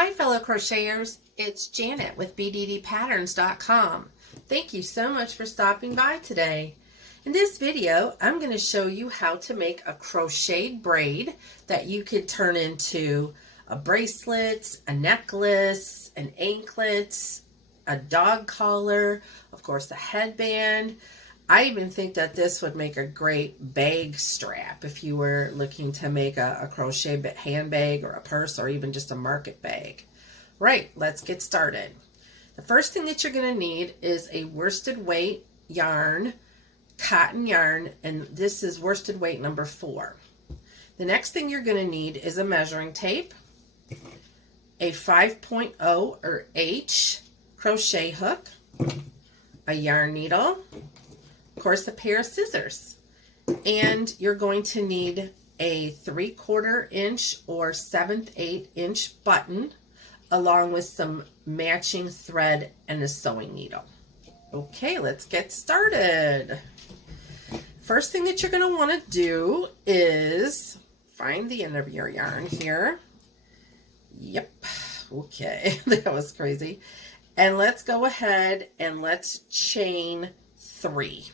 Hi fellow crocheters, it's Janet with bddpatterns.com. Thank you so much for stopping by today. In this video, I'm going to show you how to make a crocheted braid that you could turn into a bracelet, a necklace, an anklet, a dog collar, of course a headband. I even think that this would make a great bag strap if you were looking to make a crochet handbag or a purse or even just a market bag. Right, let's get started. The first thing that you're going to need is a worsted weight yarn, cotton yarn, and this is worsted weight number 4. The next thing you're going to need is a measuring tape, a 5.0 or H crochet hook, a yarn needle, of course a pair of scissors, and you're going to need a 3/4 inch or 7/8 inch button along with some matching thread and a sewing needle. Okay, let's get started. First thing that you're going to want to do is find the end of your yarn here. Yep, okay, that was crazy. And let's go ahead and let's chain 3.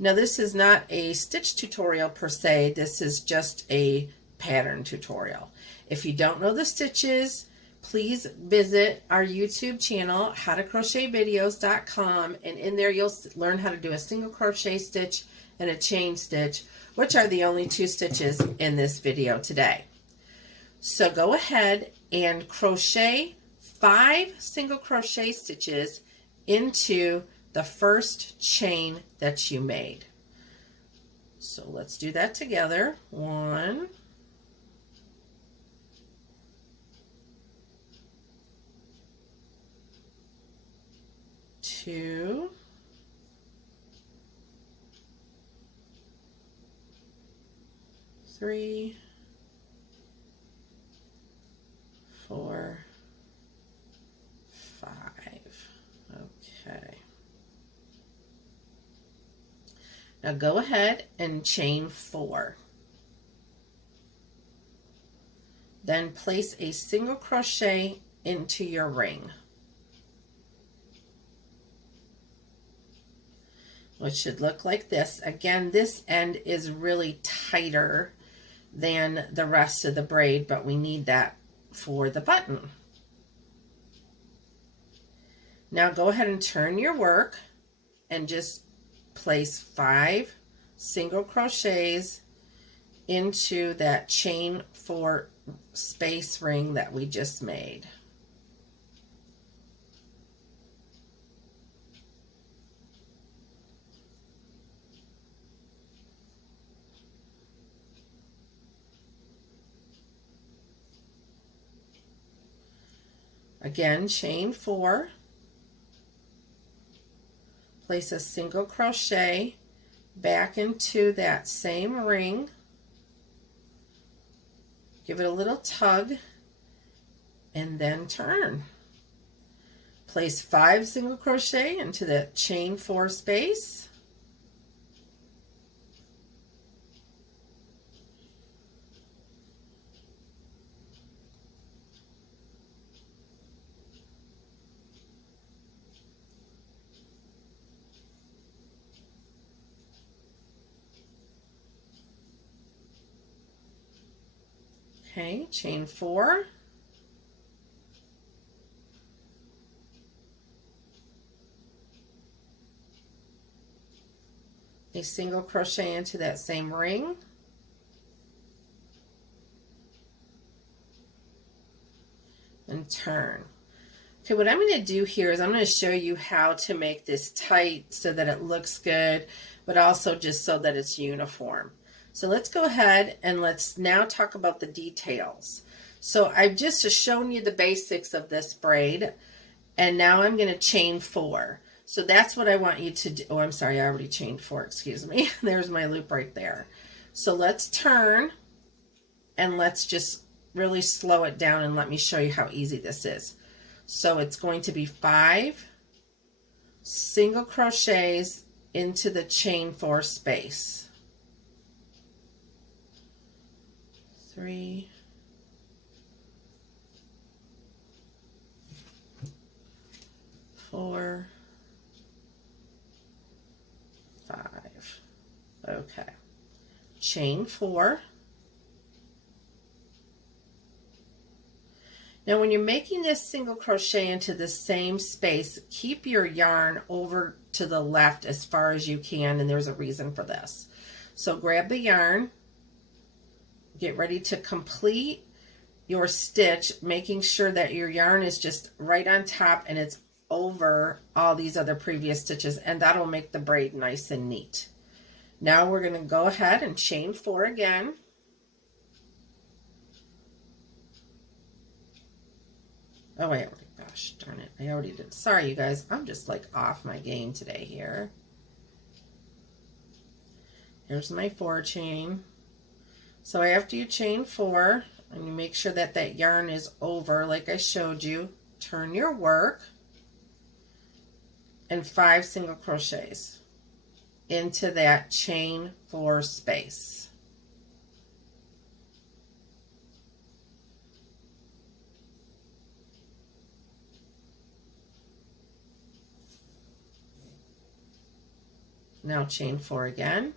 Now this is not a stitch tutorial per se, this is just a pattern tutorial. If you don't know the stitches, please visit our YouTube channel, howtocrochetvideos.com, and in there you'll learn how to do a single crochet stitch and a chain stitch, which are the only 2 stitches in this video today. So go ahead and crochet 5 single crochet stitches into the first chain that you made. So let's do that together. 1, 2, 3, 4, 5. Okay. Now go ahead and chain 4. Then place a single crochet into your ring, which should look like this. Again, this end is really tighter than the rest of the braid, but we need that for the button. Now go ahead and turn your work and just place 5 single crochets into that chain 4 space ring that we just made. Again, chain 4. Place a single crochet back into that same ring. Give it a little tug and then turn. Place 5 single crochet into the chain 4 space. Okay, chain 4. A single crochet into that same ring. And turn. Okay, what I'm going to do here is I'm going to show you how to make this tight so that it looks good, but also just so that it's uniform. So let's go ahead and let's now talk about the details. So I've just shown you the basics of this braid, and now I'm going to chain 4. So that's what I want you to do. Oh, I'm sorry, I already chained 4, excuse me. There's my loop right there. So let's turn and let's just really slow it down and let me show you how easy this is. So it's going to be 5 single crochets into the chain 4 space. 3, chain 4. Now when you're making this single crochet into the same space, keep your yarn over to the left as far as you can, and there's a reason for this. So grab the yarn, get ready to complete your stitch, making sure that your yarn is just right on top and it's over all these other previous stitches, and that'll make the braid nice and neat. Now we're going to go ahead and chain 4 again. Oh wait, gosh darn it, I already did. Sorry you guys, I'm just like off my game today here. Here's my 4 chain. So after you chain 4, and you make sure that that yarn is over like I showed you, turn your work and 5 single crochets into that chain 4 space. Now chain 4 again.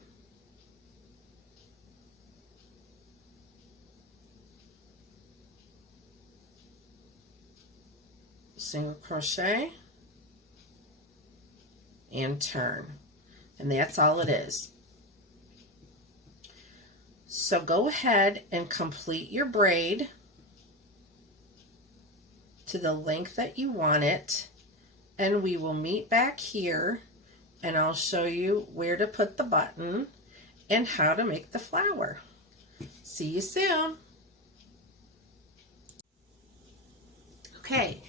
Single crochet and turn, and that's all it is. So go ahead and complete your braid to the length that you want it, and we will meet back here and I'll show you where to put the button and how to make the flower. See you soon. Okay,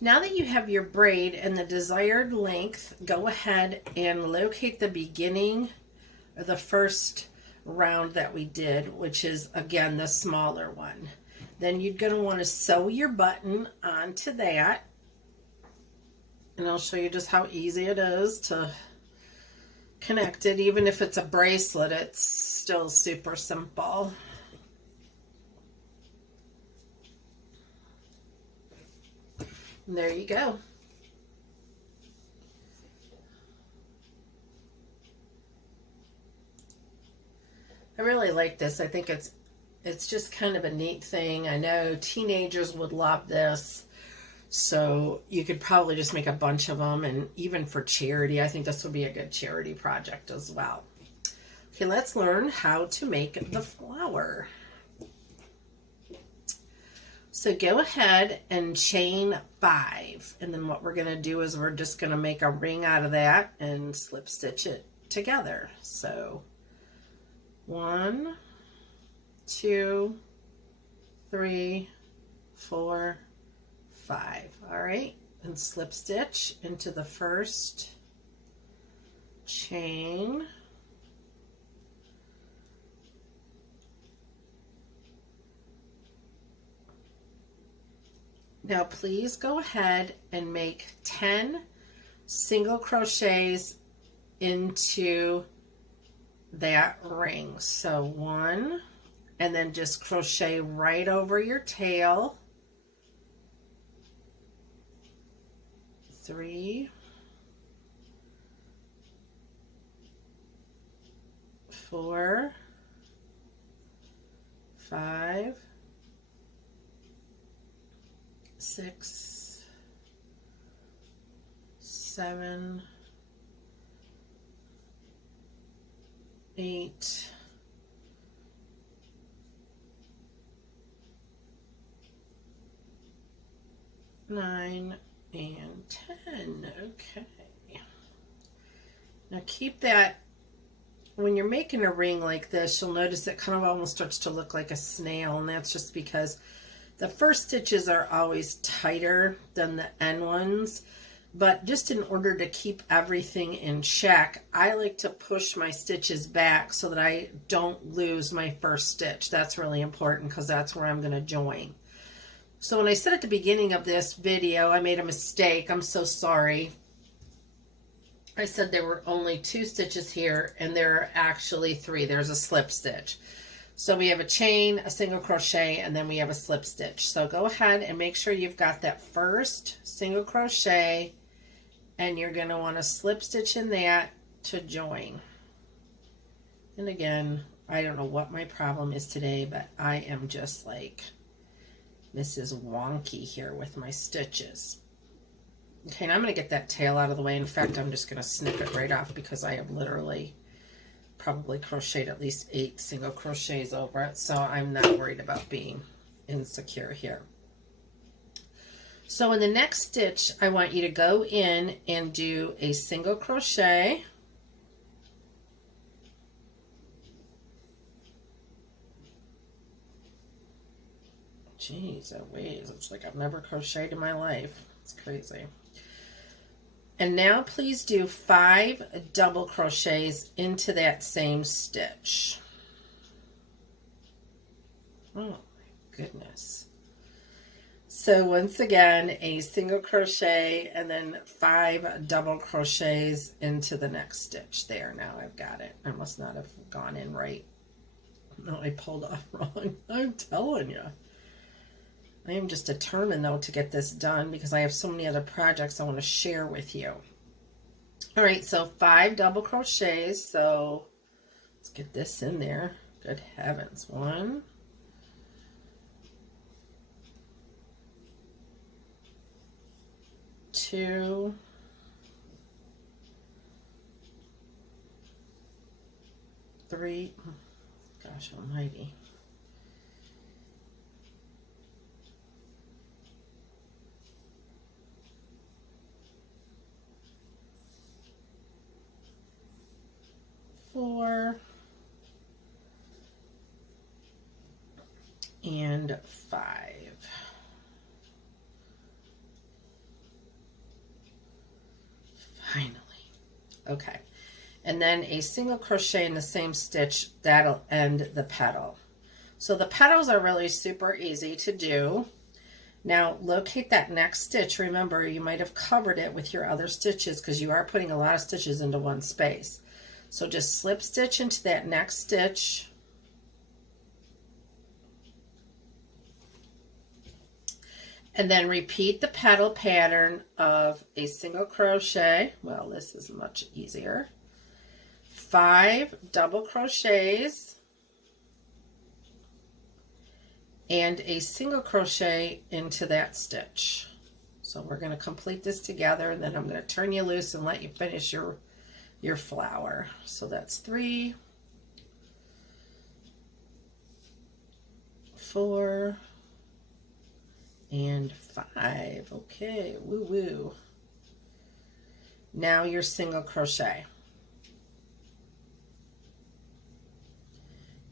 now that you have your braid and the desired length, go ahead and locate the beginning of the first round that we did, which is again the smaller one. Then you're going to want to sew your button onto that, and I'll show you just how easy it is to connect it. Even if it's a bracelet, it's still super simple. And there you go. I really like this. I think it's just kind of a neat thing. I know teenagers would love this. So you could probably just make a bunch of them, and even for charity, I think this would be a good charity project as well. Okay, let's learn how to make the flower. So go ahead and chain 5, and then what we're going to do is we're just going to make a ring out of that and slip stitch it together. So 1, 2, 3, 4, 5. All right, and slip stitch into the first chain. Now please go ahead and make 10 single crochets into that ring. So 1, and then just crochet right over your tail. 3, 4, 5, 6, 7, 8, 9, and 10. Okay. Now keep that, when you're making a ring like this, you'll notice it kind of almost starts to look like a snail, and that's just because the first stitches are always tighter than the end ones. But just in order to keep everything in check, I like to push my stitches back so that I don't lose my first stitch. That's really important because that's where I'm going to join. So when I said at the beginning of this video, I made a mistake. I'm so sorry. I said there were only 2 stitches here, and there are actually 3. There's a slip stitch. So we have a chain, a single crochet, and then we have a slip stitch. So go ahead and make sure you've got that first single crochet, and you're going to want to slip stitch in that to join. And again, I don't know what my problem is today, but I am just like Mrs. Wonky here with my stitches. Okay, now I'm going to get that tail out of the way. In fact, I'm just going to snip it right off because I have literally probably crocheted at least 8 single crochets over it, so I'm not worried about being insecure here. So in the next stitch, I want you to go in and do a single crochet. Jeez, that weighs. It's like I've never crocheted in my life. It's crazy. And now please do 5 double crochets into that same stitch. Oh my goodness. So once again, a single crochet and then 5 double crochets into the next stitch. There, now I've got it. I must not have gone in right. No, I pulled off wrong. I'm telling you. I am just determined, though, to get this done because I have so many other projects I want to share with you. All right, so 5 double crochets. So let's get this in there. Good heavens. 1, 2, 3. Gosh almighty. 4 and 5. Finally. Okay. And then a single crochet in the same stitch, that'll end the petal. So the petals are really super easy to do. Now locate that next stitch. Remember, you might have covered it with your other stitches because you are putting a lot of stitches into one space. So just slip stitch into that next stitch. And then repeat the petal pattern of a single crochet. Well, this is much easier. 5 double crochets and a single crochet into that stitch. So we're going to complete this together, and then I'm going to turn you loose and let you finish your flower. So that's 3, 4, and 5. Okay, woo woo. Now your single crochet.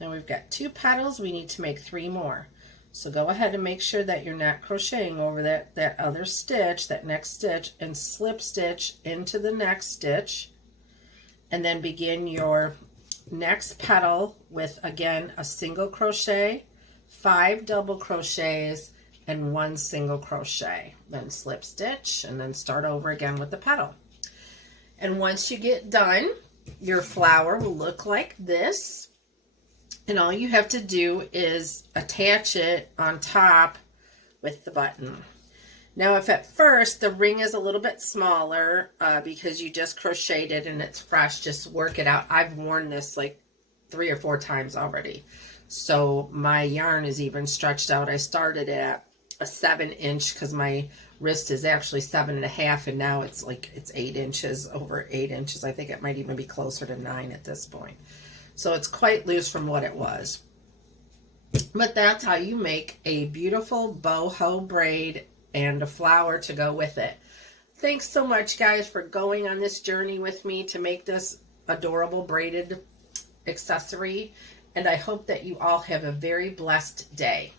Now we've got 2 petals, we need to make 3 more. So go ahead and make sure that you're not crocheting over that other stitch, that next stitch, and slip stitch into the next stitch. And then begin your next petal with, again, a single crochet, 5 double crochets, and 1 single crochet. Then slip stitch, and then start over again with the petal. And once you get done, your flower will look like this. And all you have to do is attach it on top with the button. Now, if at first the ring is a little bit smaller because you just crocheted it and it's fresh, just work it out. I've worn this like 3 or 4 times already. So my yarn is even stretched out. I started at a 7-inch because my wrist is actually 7.5, and now it's 8 inches, over 8 inches. I think it might even be closer to 9 at this point. So it's quite loose from what it was. But that's how you make a beautiful boho braid and a flower to go with it. Thanks so much, guys, for going on this journey with me to make this adorable braided accessory. And I hope that you all have a very blessed day.